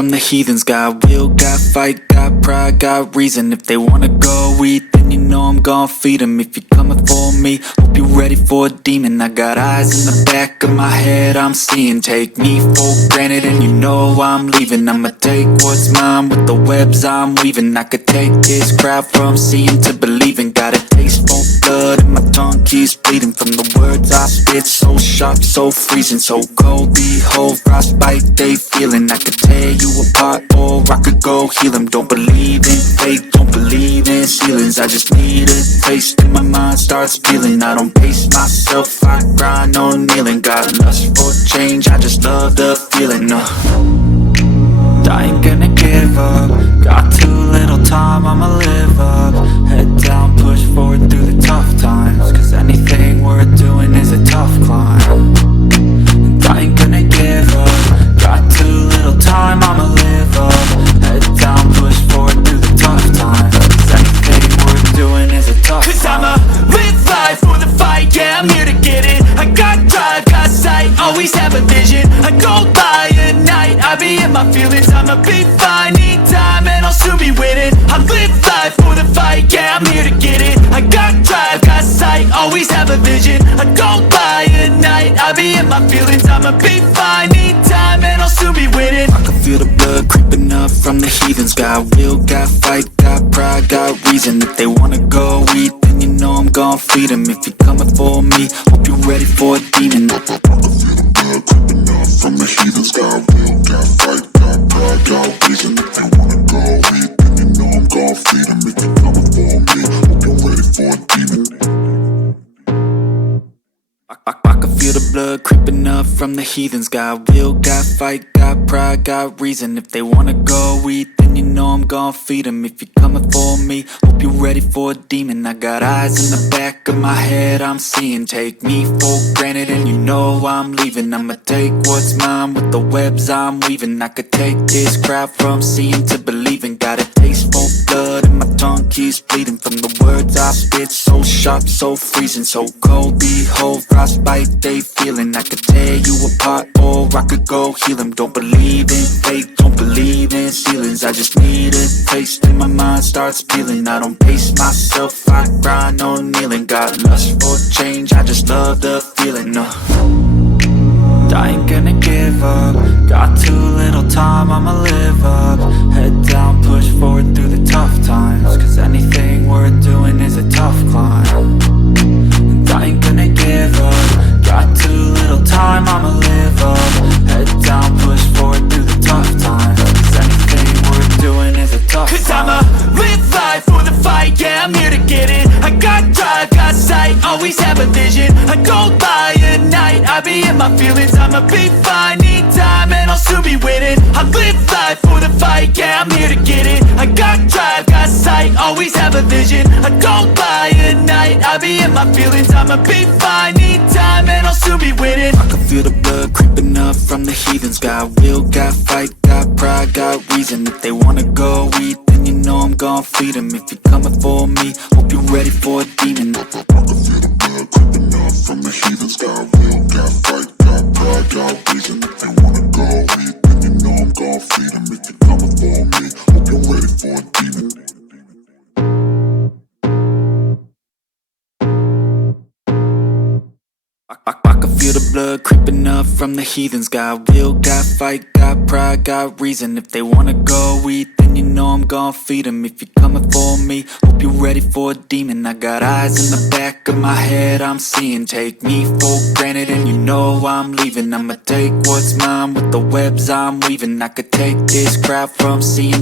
from the heathens. Got will, got fight, got pride, got reason. If they wanna go eat, then you know I'm gon' feed them. If you're coming for me, hope you're ready for a demon. I got eyes in the back of my head, I'm seeing. Take me for granted and you know I'm leaving. I'ma take what's mine with the webs I'm weaving. I could take this crowd from seeing to believing. Got a taste for blood and my tongue keeps bleeding from the words I spit. So sharp, so freezing, so cold. Behold, frostbite they feeling. I could tear you apart or I could go heal them. Don't believe in fate, don't believe in ceilings. I just need a taste and my mind starts feeling. I don't pace myself, I grind on kneeling. Got lust for change, I just love the feeling. I ain't gonna give up. Got too little time, I'ma live up. Head down, push forward through the tough times. Cause anything worth doing is a tough climb. And I ain't gonna give up. Got too little time, I'ma live up. Head down, push forward through the tough times. Cause anything worth doing is a tough climb. Cause I'ma live life for the fight, yeah, I'm here to get it. I got drive, got sight, always have a vision. I go by at night, I be in my feelings. I'ma be fine, need time and I'll soon be winning. I live life for the fight, yeah, I'm here to get it. I got drive, got sight, always have a vision. I go by at night, I be in my feelings. I'ma be fine, need time and I'll soon be winning. I can feel the blood creeping up from the heathens. Got will, got fight, got pride, got reason. If they wanna go eat, then you know I'm gon' feed them. If you're coming for me, hope you're ready for a demon. I can feel the blood creeping up from the heathens. Got will, got fight, got pride, got reason. If you wanna go eat, then you know I'm gon' feed them. If you're coming for me, hope you're ready for a demon. I can feel the blood creeping up from the heathens. Got will, got fight, got pride, got reason. If they wanna go eat, then you know I'm gon' feed them. If you're coming for me, hope you're ready for a demon. I got eyes in the back of my head, I'm seeing. Take me for granted and you know I'm leaving. I'ma take what's mine with the webs I'm weaving. I could take this crowd from seeing to believing. Got a taste for blood and my tongue keeps bleeding from the words I spit. So sharp, so freezing, so cold. Behold, frostbite they feeling. I could tear you apart or I could go heal them. Don't believe in fate, don't believe in ceilings. I just need a taste and my mind starts peeling. I don't pace myself, I grind on kneeling. Got lust for change, I just love the feeling. I ain't gonna give up. Got too little time, I'ma live up. Head down, push forward through the tough times. Cause anything worth doing is a tough climb. And I ain't gonna give up. Got too little time, I'ma live up. Head down, push forward through the tough times. Cause anything worth doing is a tough climb. Cause I'ma live life for the fight, yeah, I'm here to get it. I got drive, got sight, always have a vision. I go by at night, I be in my feelings. I'ma be fine, need time and I'll soon be winning. I live life for the fight, yeah, I'm here to get it. I got drive, got sight, always have a vision. I go by at night, I be in my feelings. I'ma be fine, need time and I'll soon be winning. I can feel the blood creeping up from the heathens. Got will, got fight, got pride, got reason. If they wanna go eat, then you know I'm gon' feed them. If you're coming for me, hope you're ready for a demon. I can feel the blood creeping up from the heathens. Got will, got fight, got pride, got reason. If they wanna go eat, then you know I'm gon' feed them. If you're coming for me, hope you're ready for a demon. I can feel the blood creeping up from the heathens. Got will, got fight, got pride, got reason. If they wanna go eat, then you know I'm gon' feed them. If you're coming for me, hope you're ready for a demon. I got eyes in the back of my head, I'm seeing. Take me for granted and you know I'm leaving. I'ma take what's mine with the webs I'm weaving. I could take this crowd from seeing